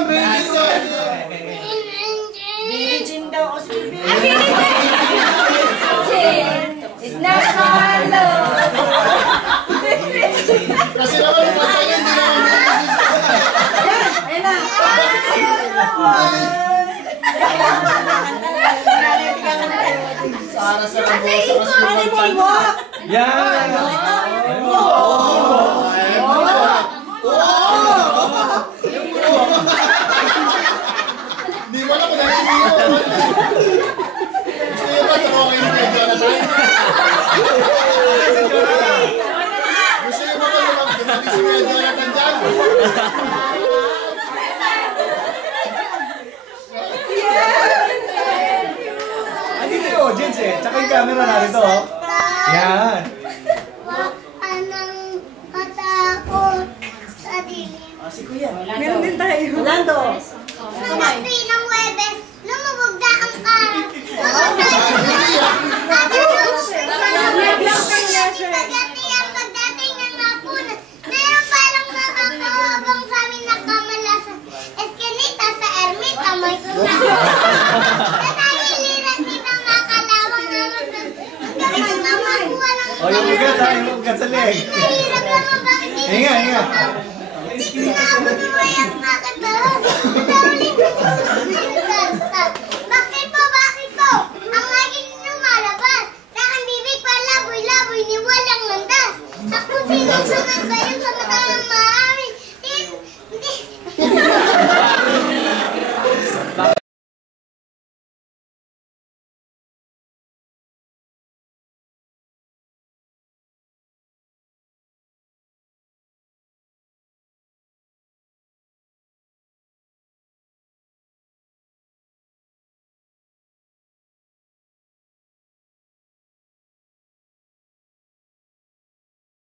Jean! Billie Jean! Billie Jean daw. O si Billie Jean! It's not my love! Kasi naman yung kanta niya, hindi naman Ayun na! Sana sa rebosa kasi yung kanta. Yan! Hindi mo alam kung dahil hindi mo. Gusto niyo ba tawagin mo kay Jonathan? Gusto niyo ba dumagi si kay Jonathan dyan? Andito yung audience eh. Tsaka yung camera narito. Yan. Wag ka nang matakot sa dilim. O si Kuya. Meron din tayo. Rolando. Sa gabi ng Webes, lumubog na ang karat. Pagdating ang pagdating ng hapunan, meron palang nakakahabang sa amin na kamalasan. Eskinita sa ermita, may kuna. Natahiliran kitang makalawang naman sa gawin ng mamakuha ng O yung bigat ha, yung bigat sa leg. mahirap na mabangkit. Hinga, hinga. Di ko na ako na may ang makataas. Sa ulit